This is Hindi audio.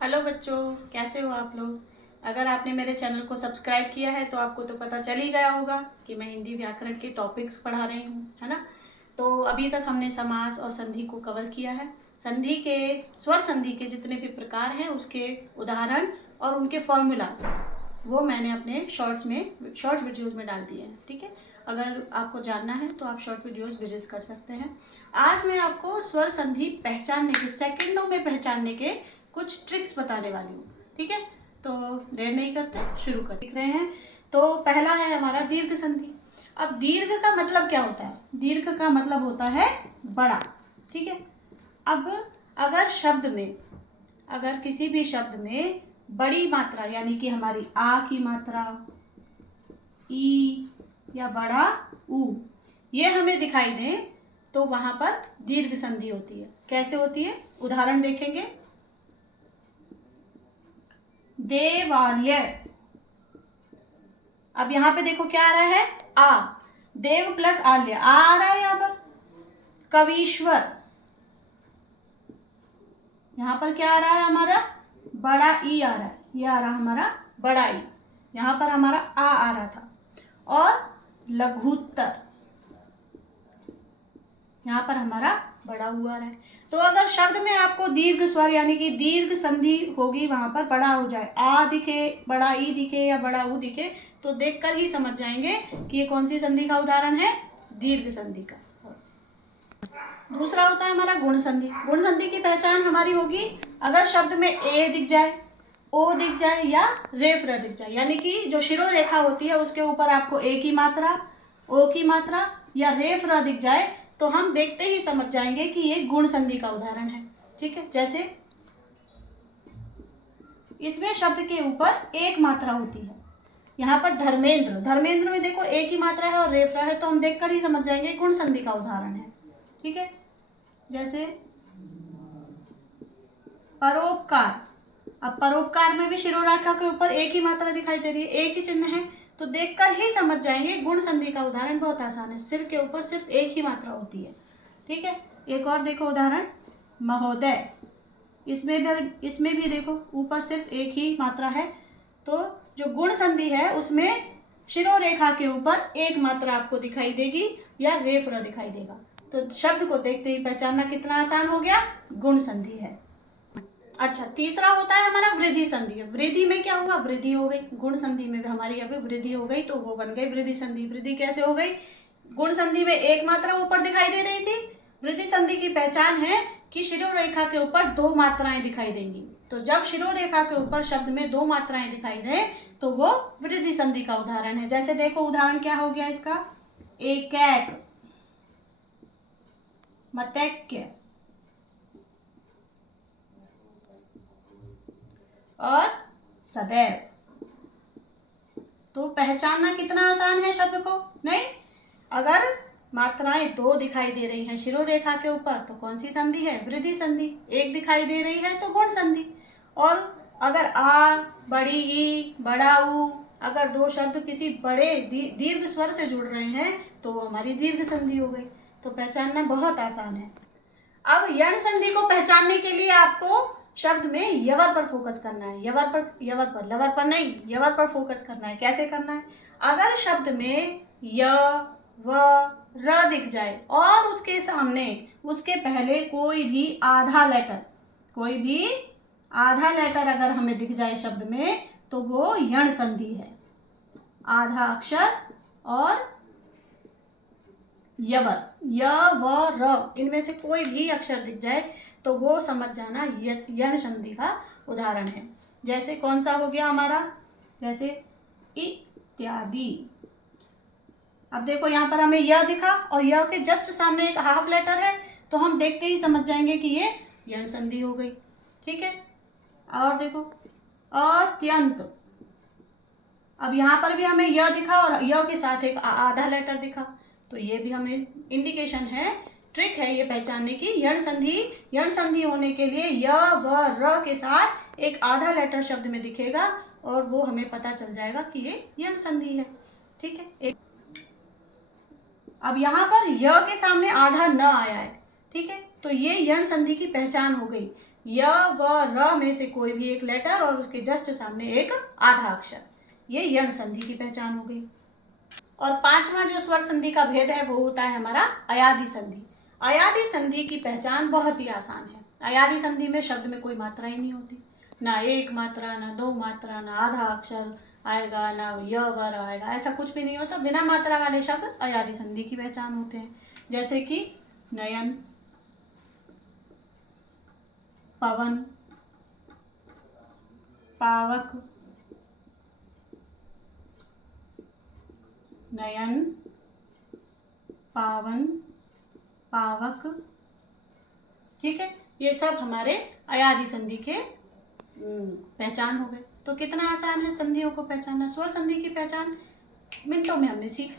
हेलो बच्चों, कैसे हो आप लोग। अगर आपने मेरे चैनल को सब्सक्राइब किया है तो आपको तो पता चल ही गया होगा कि मैं हिंदी व्याकरण के टॉपिक्स पढ़ा रही हूँ, है ना। तो अभी तक हमने समास और संधि को कवर किया है। संधि के स्वर संधि के जितने भी प्रकार हैं उसके उदाहरण और उनके फॉर्मूलाज वो मैंने अपने शॉर्ट वीडियोज़ में डाल दिए हैं। ठीक है, अगर आपको जानना है तो आप शॉर्ट वीडियोज़ विजिट कर सकते हैं। आज मैं आपको स्वर संधि पहचानने के, सेकंडों में पहचानने के कुछ ट्रिक्स बताने वाली हूँ। ठीक है, तो देर नहीं करते, शुरू कर दिख रहे हैं। तो पहला है हमारा दीर्घ संधि। अब दीर्घ का मतलब क्या होता है? दीर्घ का मतलब होता है बड़ा। ठीक है, अब अगर किसी भी शब्द में बड़ी मात्रा यानी कि हमारी आ की मात्रा, ई या बड़ा ऊ, ये हमें दिखाई दे तो वहां पर दीर्घ संधि होती है। कैसे होती है, उदाहरण देखेंगे। देवालय। अब यहां पे देखो क्या आ रहा है, आ। देव प्लस आल्य आ रहा है यहाँ पर। कवीश्वर, यहां पर क्या आ रहा है हमारा, बड़ा ई आ रहा है। ये आ रहा हमारा बड़ा ई, यहां पर हमारा आ रहा था। और लघुत्तर, यहाँ पर हमारा बड़ा हुआ है। तो अगर शब्द में आपको दीर्घ स्वर यानी कि दीर्घ संधि होगी, वहां पर बड़ा हो जाए, आ दिखे, बड़ा ई दिखे या बड़ा ऊ दिखे, तो देखकर ही समझ जाएंगे कि ये कौन सी संधि का उदाहरण है, दीर्घ संधि का। दूसरा होता है हमारा गुण संधि। गुण संधि की पहचान हमारी होगी अगर शब्द में ए दिख जाए, ओ दिख जाए या रेफ र दिख जाए, यानी कि जो शिरो रेखा होती है उसके ऊपर आपको ए की मात्रा, ओ की मात्रा या रेफ र दिख जाए तो हम देखते ही समझ जाएंगे कि ये गुण संधि का उदाहरण है। ठीक है, जैसे इसमें शब्द के ऊपर एक मात्रा होती है। यहाँ पर धर्मेंद्र, धर्मेंद्र में देखो एक ही मात्रा है और रेफ र है, तो हम देखकर ही समझ जाएंगे गुण संधि का उदाहरण है। ठीक है, जैसे परोपकार। अब परोपकार में भी शिरोरेखा के ऊपर एक ही मात्रा दिखाई दे रही है, एक ही चिन्ह है, तो देखकर ही समझ जाएंगे गुण संधि का उदाहरण बहुत आसान है। सिर के ऊपर सिर्फ एक ही मात्रा होती है। ठीक है, एक और देखो उदाहरण, महोदय। इसमें भी देखो ऊपर सिर्फ एक ही मात्रा है, तो जो गुण संधि है उसमें शिरोरेखा के ऊपर एक मात्रा आपको दिखाई देगी या रेफ र दिखाई देगा। तो शब्द को देखते ही पहचानना कितना आसान हो गया, गुण संधि है। अच्छा, तीसरा होता है हमारा वृद्धि संधि। वृद्धि में क्या हुआ, वृद्धि हो गई। गुण संधि में हमारी अभी वृद्धि हो गई तो वो बन गई वृद्धि संधि। वृद्धि कैसे हो गई, गुण संधि में एक मात्रा ऊपर दिखाई दे रही थी। वृद्धि संधि की पहचान है कि शिरोरेखा के ऊपर दो मात्राएं दिखाई देंगी। तो जब शिरोरेखा के ऊपर शब्द में दो मात्राएं दिखाई दे तो वो वृद्धि संधि का उदाहरण है। जैसे देखो उदाहरण क्या हो गया इसका, एकैक, मतैक्य और सदैव। तो पहचानना कितना आसान है शब्द को, नहीं? अगर मात्राएं दो दिखाई दे रही हैं शिरोरेखा के ऊपर तो कौन सी संधि है, वृद्धि संधि। एक दिखाई दे रही है तो गुण संधि। और अगर आ, बड़ी ई, बड़ा ऊ, अगर दो शब्द किसी बड़े दीर्घ स्वर से जुड़ रहे हैं तो वो हमारी दीर्घ संधि हो गई। तो पहचानना बहुत आसान है। अब यण संधि को पहचानने के लिए आपको शब्द में यवर पर फोकस करना है। लवर पर नहीं, यवर पर फोकस करना है। कैसे करना है, अगर शब्द में य, व, र दिख जाए और उसके सामने, उसके पहले कोई भी आधा लेटर अगर हमें दिख जाए शब्द में तो वो यण संधि है। आधा अक्षर और यवर, य व र, इनमें से कोई भी अक्षर दिख जाए तो वो समझ जाना यण संधि का उदाहरण है। जैसे कौन सा हो गया हमारा, जैसे इत्यादि। अब देखो यहाँ पर हमें य दिखा और य के जस्ट सामने एक हाफ लेटर है, तो हम देखते ही समझ जाएंगे कि ये यण संधि हो गई। ठीक है, और देखो अत्यंत। अब यहाँ पर भी हमें य दिखा और य के साथ एक आधा लेटर दिखा, तो ये भी हमें इंडिकेशन है, ट्रिक है ये पहचानने की। यण संधि होने के लिए य व र के साथ एक आधा लेटर शब्द में दिखेगा और वो हमें पता चल जाएगा कि ये यण संधि है। ठीक है, अब यहाँ पर य के सामने आधा न आया है। ठीक है, तो ये यण संधि की पहचान हो गई। य व र में से कोई भी एक लेटर और उसके जस्ट सामने एक आधा अक्षर, ये यण संधि की पहचान हो गई। और पांचवा जो स्वर संधि का भेद है वो होता है हमारा अयादि संधि। अयादि संधि की पहचान बहुत ही आसान है। अयादि संधि में शब्द में कोई मात्रा ही नहीं होती, ना एक मात्रा, ना दो मात्रा, ना आधा अक्षर आएगा, ना य व र आएगा, ऐसा कुछ भी नहीं होता। बिना मात्रा वाले शब्द अयादि संधि की पहचान होते हैं, जैसे कि नयन, पवन, पावक, नयन, पावन, पावक। ठीक है, ये सब हमारे अयादि संधि के पहचान हो गए। तो कितना आसान है संधियों को पहचानना। स्वर संधि की पहचान मिनटों में हमने सीख